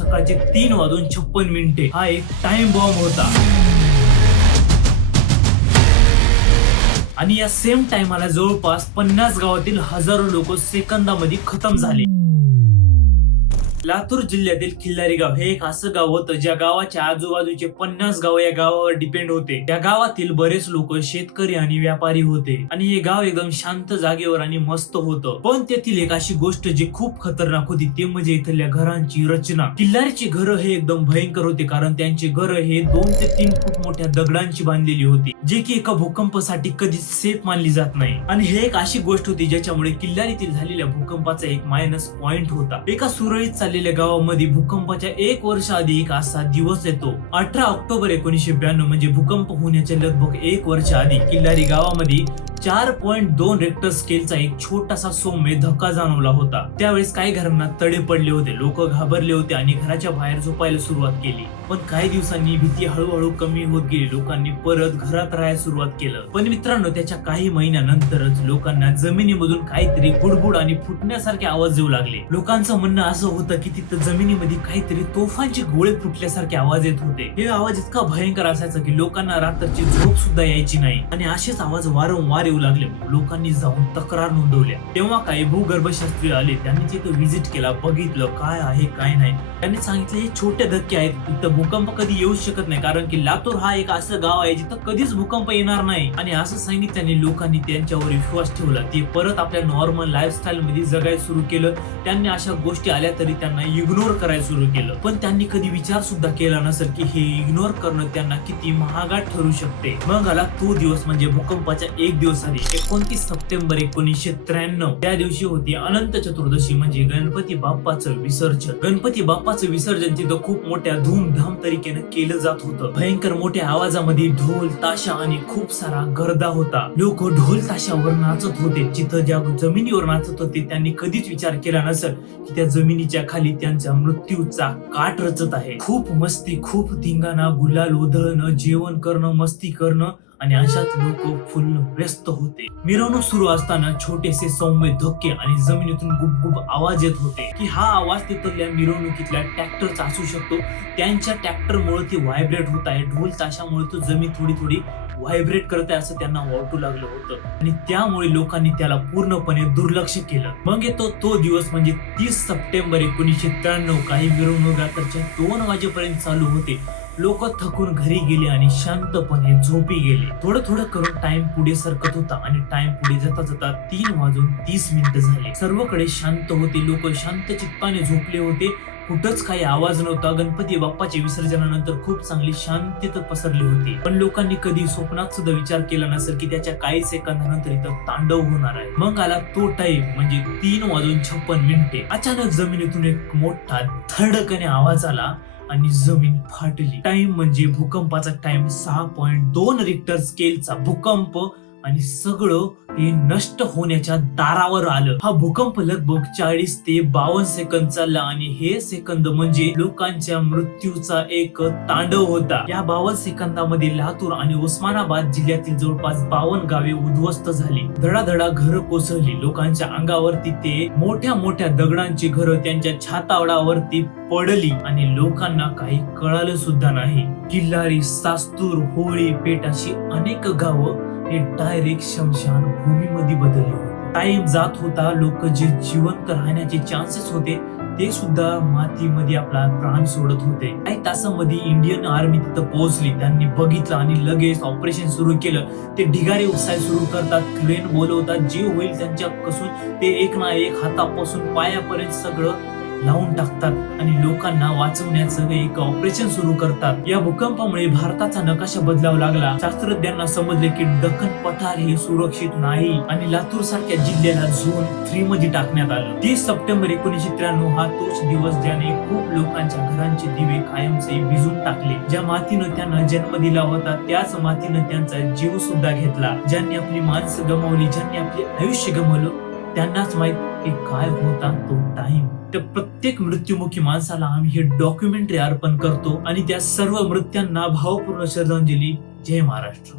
सकाळचे 3:56 हा एक टाइम बॉम्ब होता आणि या सेम टाइमाला जवळपास 50 गावातील हजारो लोक सेकंदामध्ये खतम झाले. लातूर जिल्ह्यातील खिल्लारी गाव हे एक असं गाव होतं ज्या गावाच्या आजूबाजूचे 50 गाव या गावावर डिपेंड होते. त्या गावातील बरेच लोक शेतकरी आणि व्यापारी होते आणि हे गाव एकदम शांत जागेवर आणि मस्त होतं. पण तेथील एक अशी गोष्ट जी खूप खतरनाक होती ते म्हणजे इथल्या घरांची रचना. किल्लारीची घरं हे एकदम भयंकर होते कारण त्यांची घरं हे 2 ते 3 फूट मोठ्या दगडांची बांधलेली होती जे की एका भूकंपासाठी कधीच सेफ मानली जात नाही. आणि हे एक अशी गोष्ट होती ज्याच्यामुळे किल्लारीतील झालेल्या भूकंपाचा एक मायनस पॉइंट होता. एका सुरळीत चाललेल्या गावामध्ये भूकंपाच्या 1 वर्ष आधी एक असा दिवस येतो. 18 ऑक्टोबर 1992 म्हणजे भूकंप होण्याच्या लगभग 1 वर्ष आधी किल्लारी गावामध्ये 4.2 रेक्टर स्केलचा एक छोटासा सौम्य धक्का जाणवला होता. त्यावेळेस काही घरांना तडे पडले होते, लोक घाबरले होते आणि घराच्या बाहेर झोपायला सुरुवात केली. पण काही दिवसांनी भीती हळूहळू कमी होत गेली. लोकांनी परत घरात राहायला सुरुवात केलं. पण मित्रांनो, त्याच्या काही महिन्यानंतरच लोकांना जमिनीमधून काहीतरी गुडगुड आणि फुटण्यासारखे आवाज येऊ लागले. लोकांचं म्हणणं असं होतं की तिथं जमिनीमध्ये काहीतरी तोफांचे गोळे फुटल्यासारखे आवाज येत होते. हे आवाज इतका भयंकर असायचा की लोकांना रात्रीची झोप सुद्धा यायची नाही आणि असेच आवाज वारंवार येऊ लागले. लोकांनी जाऊन तक्रार नोंदवल्या. तेव्हा काही भूगर्भशास्त्री आले. त्यांनी तिथं व्हिजिट केला, बघितलं काय आहे काय नाही. त्यांनी सांगितलं हे छोटे धक्के आहेत, इथं भूकंप कधी येऊ शकत नाही कारण की लातूर हा एक असं गाव आहे जिथं कधीच भूकंप येणार नाही. आणि असं सांगितल्याने लोकांनी त्यांच्यावर विश्वास ठेवला. ते परत आपल्या नॉर्मल लाईफस्टाईल मध्ये जगायला सुरू केलं. त्यांनी अशा गोष्टी आल्या तरी त्यांना इग्नोर करायला सुरू केलं. पण त्यांनी कधी विचार सुद्धा केला नसेल की हे इग्नोर करणं त्यांना किती महागात ठरू शकते. मग आला तो दिवस म्हणजे भूकंपाच्या 1 दिवस आधी 29 सप्टेंबर 1993. त्या दिवशी होती अनंत चतुर्दशी म्हणजे गणपती बाप्पाचं विसर्जन. गणपती बाप्पाचं विसर्जन तिथं खूप मोठ्या धूमधाम तरीकेने केलं जात होतं. भयंकर मोठ्या आवाजामध्ये ढोल ताशा आणि खूप सारा गर्दा होता. लोक ढोल ताशावर नाचत होते. जिथं ज्या जमिनीवर नाचत होते त्यांनी कधीच विचार केला नसेल की त्या जमिनीच्या खाली त्यांच्या मृत्यूचा काट रचत आहे. खूप मस्ती, खूप धिंगाणा, गुलाल उधळणं, जेवण करणं, मस्ती करणं आणि अशाच लोक फुल व्यस्त होते. मिरवणूक सुरू असताना छोटेसे सौम्य धक्के आणि जमिनीतून गुबगुब आवाज येत होते की हा आवाज तिथल्या मिरवणुकीतल्या ट्रॅक्टरचा असू शकतो. त्यांच्या ट्रॅक्टरमुळे ती व्हायब्रेट होत आहे. ढोल ताशामुळे तो जमीन थोडी थोडी व्हायब्रेट करत आहे असं त्यांना वाटू लागलं होतं आणि त्यामुळे लोकांनी त्याला पूर्णपणे दुर्लक्ष केलं. मग येतो तो दिवस म्हणजे 30 सप्टेंबर 1993. काही मिरवणूक रात्रीच्या 2 वाजेपर्यंत चालू होते. लोक थकून घरी गेले आणि शांतपणे झोपी गेले. थोडं थोडं करून टाइम पुढे सरकत होता आणि टाइम पुढे जाता जाता 3:30 झाले. सर्वकडे शांत होते. लोक शांत चित्ताने झोपले होते. कुठंच काही आवाज नव्हता. गणपती बाप्पाच्या विसर्जनानंतर खूप चांगली शांतता पसरली होती. पण लोकांनी कधी स्वप्नात सुद्धा विचार केला नसेल की त्याच्या काही सेकंदानंतर इथं तांडव होणार आहे. मग आला तो टाइम म्हणजे 3:56. अचानक जमिनीतून एक मोठा धडकने आवाज आला आणि जमीन फाटली. टाइम म्हणजे भूकंपाचा टाइम 6.2 रिक्टर स्केलचा भूकंप आणि सगळं हे नष्ट होण्याच्या दारावर आलं. हा भूकंप लगभग 40 ते 52 सेकंद चालला आणि हे सेकंद म्हणजे लोकांच्या मृत्यूचा एक तांडव होता. या 52 सेकंदामध्ये लातूर आणि उस्मानाबाद जिल्ह्यातील जवळपास 52 गावे उद्ध्वस्त झाली. धडाधडा घरं कोसळली. लोकांच्या अंगावरती ते मोठ्या मोठ्या दगडांची घरं त्यांच्या छातावडावरती पडली आणि लोकांना काही कळालं सुद्धा नाही. किल्लारी, सास्तूर, होळी, पेठ अशी अनेक गावं हे डायरेक्ट शमशान भूमीमध्ये बदलले होते. टाइम जात होता. लोक जे जिवंत राहण्याचे चान्सेस होते ते सुद्धा मातीमध्ये आपला प्राण सोडत होते. काही तासांमध्ये इंडियन आर्मी तिथं पोहोचली. त्यांनी बघितलं आणि लगेच ऑपरेशन सुरू केलं. ते ढिगारे उपसायला सुरू करतात, क्रेन बोलवतात. जे होईल त्यांच्या कसून ते एक ना एक हातापासून पायापर्यंत सगळं लावून टाकतात आणि लोकांना वाचवण्याचं एक ऑपरेशन सुरू करतात. या भूकंपामुळे भारताचा नकाशा बदलावा लागला. शास्त्रज्ञांना समजले की दक्खन पठार हे सुरक्षित नाही आणि लातूर सारख्या जिल्ह्याला झोन 3 मध्ये टाकण्यात आलं. 30 सप्टेंबर 1993 हा तोच दिवस ज्याने खूप लोकांच्या घरांचे दिवे कायमचे विझून टाकले. ज्या मातीनं त्यांना जन्म दिला होता त्याच मातीनं त्यांचा जीव सुद्धा घेतला. ज्यांनी आपली माणसं गमावली, ज्यांनी आपले आयुष्य गमावलं त्यांनाच माहित की काय होता तो टाइम. त्या प्रत्येक मृत्युमुखी माणसाला आम्ही हे डॉक्युमेंटरी अर्पण करतो आणि त्या सर्व मृत्यांना भावपूर्ण श्रद्धांजली. जय महाराष्ट्र.